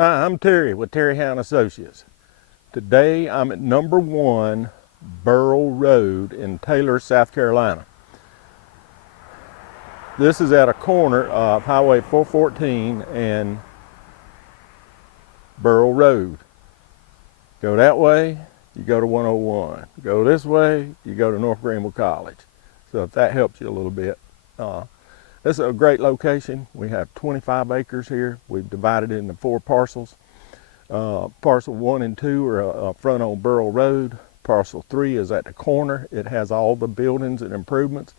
Hi, I'm Terry with Terry Hound Associates. Today I'm at number 1 Burrell Road in Taylor, South Carolina. This is at a corner of Highway 414 and Burrell Road. Go that way, you go to 101. Go this way, you go to North Greenville College. So if that helps you a little bit. This is a great location. We have 25 acres here. We've divided it into 4 parcels. Parcel 1 and 2 are up front on Burrell Road. Parcel 3 is at the corner. It has all the buildings and improvements.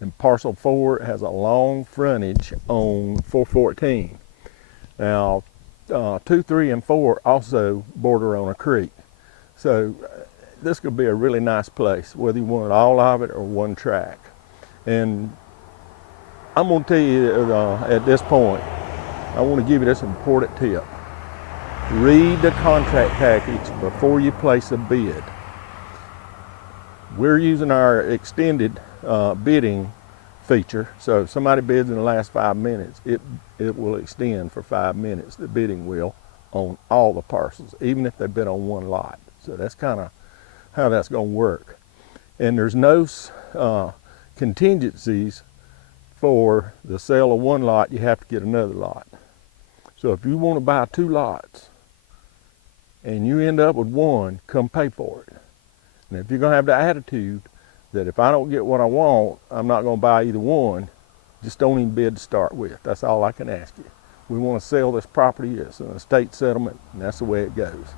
And parcel 4 has a long frontage on 414. Now, 2, 3, and 4 also border on a creek. So this could be a really nice place, whether you want all of it or one track. And I'm going to tell you at this point, I want to give you this important tip. Read the contract package before you place a bid. We're using our extended bidding feature, so if somebody bids in the last 5 minutes, it will extend for 5 minutes, the bidding will, on all the parcels, even if they bid on one lot. So that's kind of how that's going to work. And there's no contingencies for the sale of one lot. You have to get another lot. So if you want to buy 2 lots and you end up with one, come pay for it. And if you're going to have the attitude that if I don't get what I want, I'm not going to buy either one, just don't even bid to start with. That's all I can ask you. We want to sell this property. It's an estate settlement, and that's the way it goes.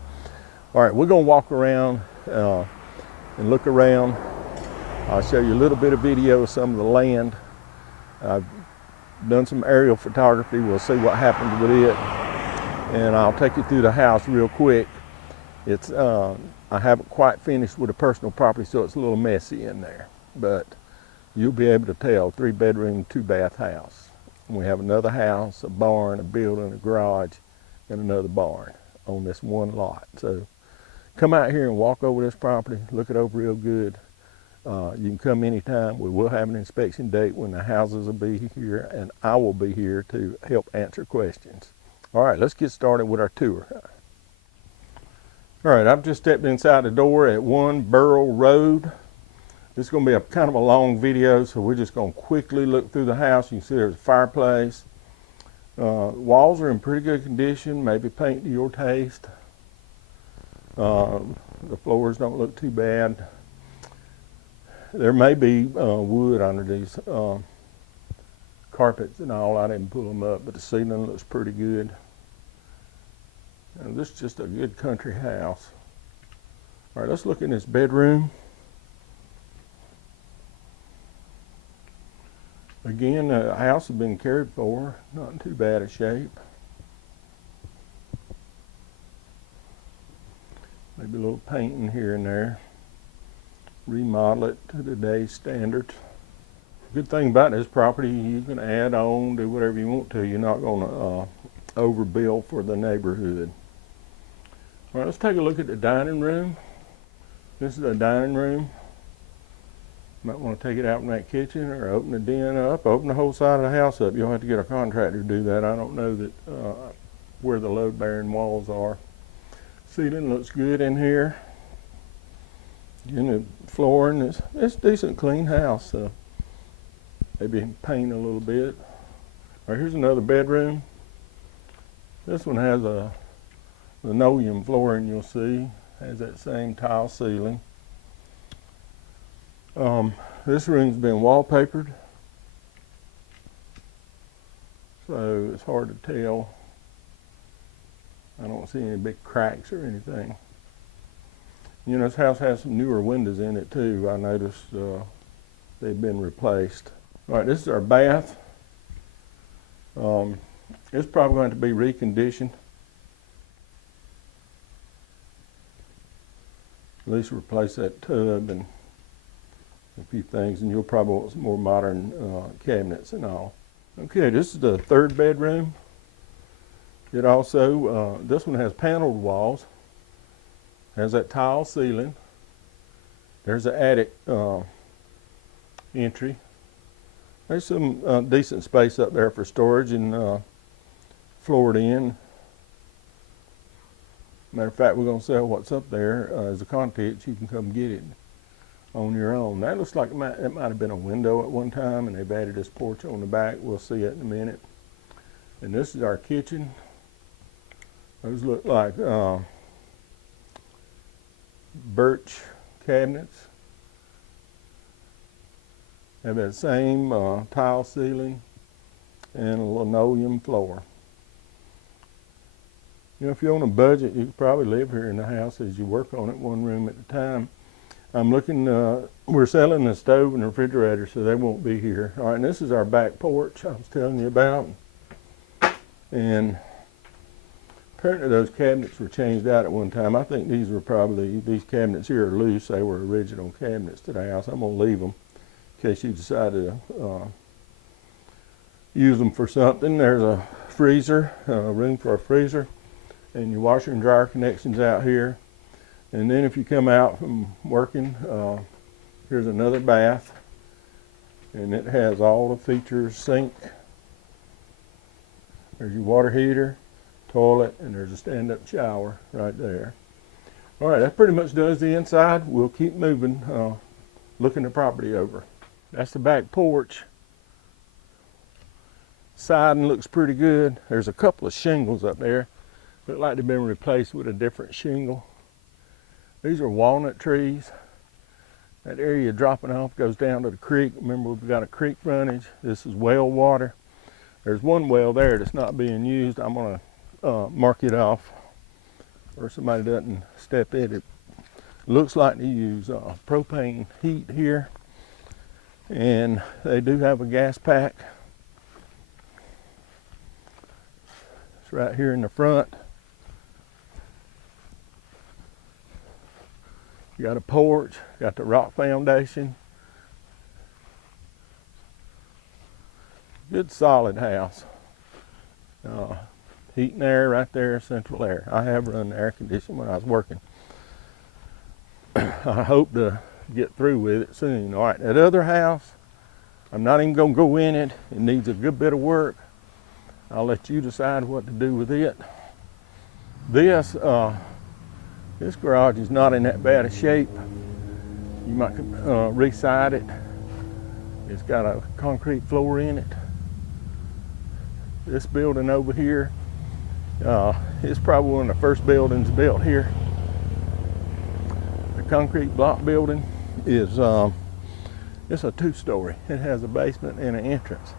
All right, we're going to walk around and look around. I'll show you a little bit of video of some of the land. I've done some aerial photography. We'll see what happens with it. And I'll take you through the house real quick. It's I haven't quite finished with the personal property, so it's a little messy in there. But you'll be able to tell, 3-bedroom, 2-bath house. And we have another house, a barn, a building, a garage, and another barn on this one lot. So come out here and walk over this property, look it over real good. You can come anytime. We will have an inspection date when the houses will be here, and I will be here to help answer questions. All right, let's get started with our tour. All right, I've just stepped inside the door at 1 Burrell Road. This is going to be a kind of a long video, so we're just going to quickly look through the house. You can see there's a fireplace. Walls are in pretty good condition, maybe paint to your taste. The floors don't look too bad. There may be wood under these carpets and all. I didn't pull them up, but the ceiling looks pretty good. And this is just a good country house. All right, let's look in this bedroom. Again, the house has been cared for, not in too bad a shape. Maybe a little painting here and there. Remodel it to today's standards. Good thing about this property, you can add on, do whatever you want to. You're not going to overbuild for the neighborhood. All right, let's take a look at the dining room. This is the dining room. Might want to take it out from that kitchen or open the den up, open the whole side of the house up. You'll have to get a contractor to do that. I don't know that where the load-bearing walls are. Ceiling looks good in here. In the flooring, it's a decent clean house. Maybe paint a little bit. All right, here's another bedroom. This one has a linoleum flooring, you'll see. Has that same tile ceiling. This room's been wallpapered, so it's hard to tell. I don't see any big cracks or anything. You know, this house has some newer windows in it too. I noticed they've been replaced. All right, this is our bath. It's probably going to be reconditioned. At least replace that tub and a few things, and you'll probably want some more modern cabinets and all. Okay, this is the 3rd bedroom. It also, this one has paneled walls. Has that tile ceiling. There's the attic entry. There's some decent space up there for storage and floored in. Matter of fact, we're going to sell what's up there as a contents. You can come get it on your own. That looks like it might have been a window at one time, and they've added this porch on the back. We'll see it in a minute. And this is our kitchen. Those look like birch cabinets. Have that same tile ceiling and a linoleum floor. You know, if you're on a budget, you could probably live here in the house as you work on it, one room at a time. I'm looking, we're selling the stove and refrigerator, so they won't be here. All right, and this is our back porch I was telling you about. And apparently those cabinets were changed out at one time. I think these were probably, these cabinets here are loose. They were original cabinets to the house. I'm going to leave them in case you decide to use them for something. There's a freezer, room for a freezer, and your washer and dryer connections out here. And then if you come out from working, here's another bath, and it has all the features: sink, there's your water heater, toilet, and there's a stand-up shower right there. All right, that pretty much does the inside. We'll keep moving, looking the property over. That's the back porch. Siding looks pretty good. There's a couple of shingles up there. Look like they've been replaced with a different shingle. These are walnut trees. That area dropping off goes down to the creek. Remember, we've got a creek frontage. This is well water. There's one well there that's not being used. I'm gonna mark it off or somebody doesn't step in it. Looks like they use propane heat here. And they do have a gas pack. It's right here in the front. You got a porch, got the rock foundation. Good solid house. Heat and air right there, central air. I have run the air conditioning when I was working. I hope to get through with it soon. All right, that other house, I'm not even gonna go in it. It needs a good bit of work. I'll let you decide what to do with it. This garage is not in that bad a shape. You might re-side it. It's got a concrete floor in it. This building over here is probably one of the first buildings built here. The concrete block building is it's a two-story. It has a basement and an entrance.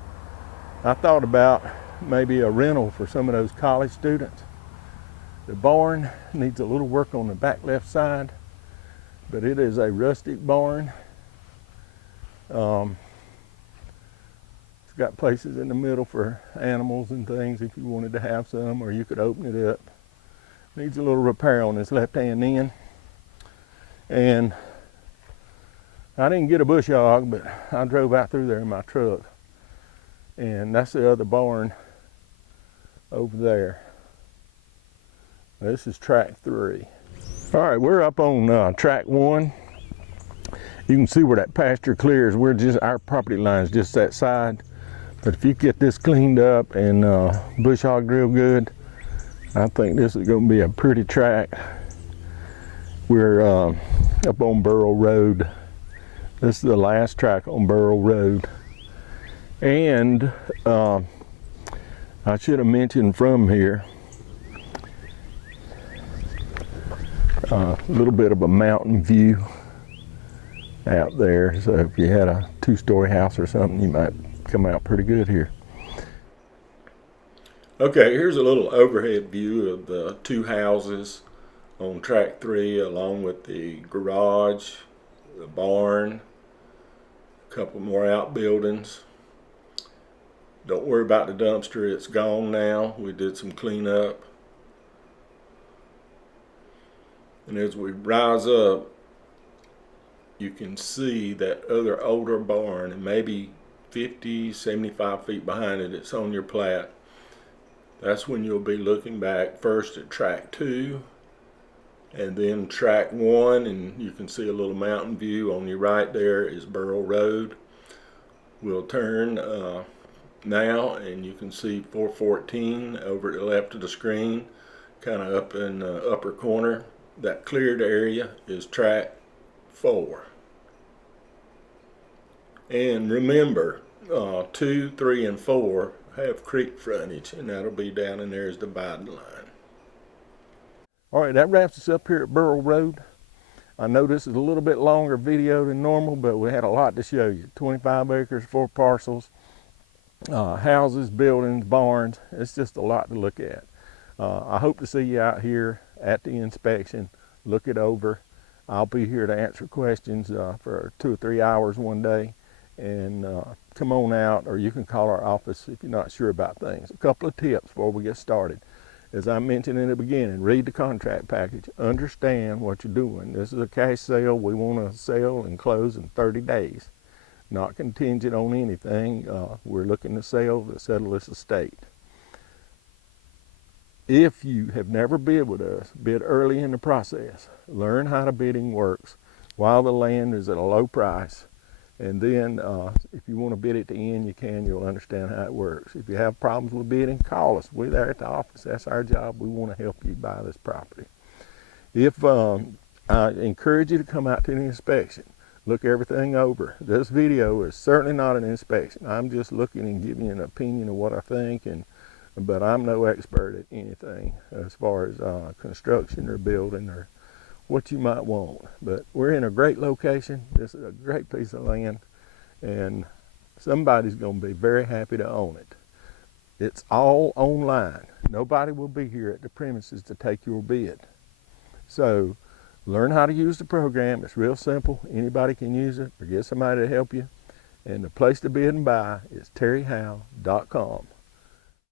I thought about maybe a rental for some of those college students. The barn needs a little work on the back left side, but it is a rustic barn. It's got places in the middle for animals and things if you wanted to have some, or you could open it up. Needs a little repair on this left-hand end. And I didn't get a bush hog, but I drove out through there in my truck. And that's the other barn over there. This is track 3. All right, we're up on track 1. You can see where that pasture clears. Our property line is just that side. But if you get this cleaned up and bush hogged real good, I think this is going to be a pretty track. We're up on Burrell Road. This is the last track on Burrell Road. And I should have mentioned from here, a little bit of a mountain view out there. So if you had a 2-story house or something, you might come out pretty good here. Okay, here's a little overhead view of the 2 houses on track 3, along with the garage, the barn, a couple more outbuildings. Don't worry about the dumpster, it's gone now. We did some cleanup. And as we rise up, you can see that other older barn, and maybe 50, 75 feet behind it, it's on your plat. That's when you'll be looking back first at track 2 and then track 1, and you can see a little mountain view. On your right there is Burrell Road. We'll turn now and you can see 414 over to the left of the screen. kind of up in the upper corner. That cleared area is track 4. And remember, 2, 3, and 4 have creek frontage, and that'll be down in there as the dividing line. All right, that wraps us up here at Burrell Road. I know this is a little bit longer video than normal, but we had a lot to show you. 25 acres, 4 parcels, houses, buildings, barns. It's just a lot to look at. I hope to see you out here at the inspection. Look it over. I'll be here to answer questions for 2 or 3 hours one day. And come on out, or you can call our office if you're not sure about things. A couple of tips before we get started. As I mentioned in the beginning, read the contract package. Understand what you're doing. This is a cash sale. We want to sell and close in 30 days. Not contingent on anything. We're looking to sell to settle this estate. If you have never bid with us, bid early in the process. Learn how the bidding works while the land is at a low price. And then if you want to bid at the end, you can. You'll understand how it works. If you have problems with bidding, call us. We're there at the office. That's our job. We want to help you buy this property. If I encourage you to come out to the inspection. Look everything over. This video is certainly not an inspection. I'm just looking and giving you an opinion of what I think, but I'm no expert at anything as far as construction or building or what you might want. But we're in a great location. This is a great piece of land, and somebody's going to be very happy to own it. It's all online. Nobody will be here at the premises to take your bid. So learn how to use the program. It's real simple. Anybody can use it, or get somebody to help you. And the place to bid and buy is terryhowe.com.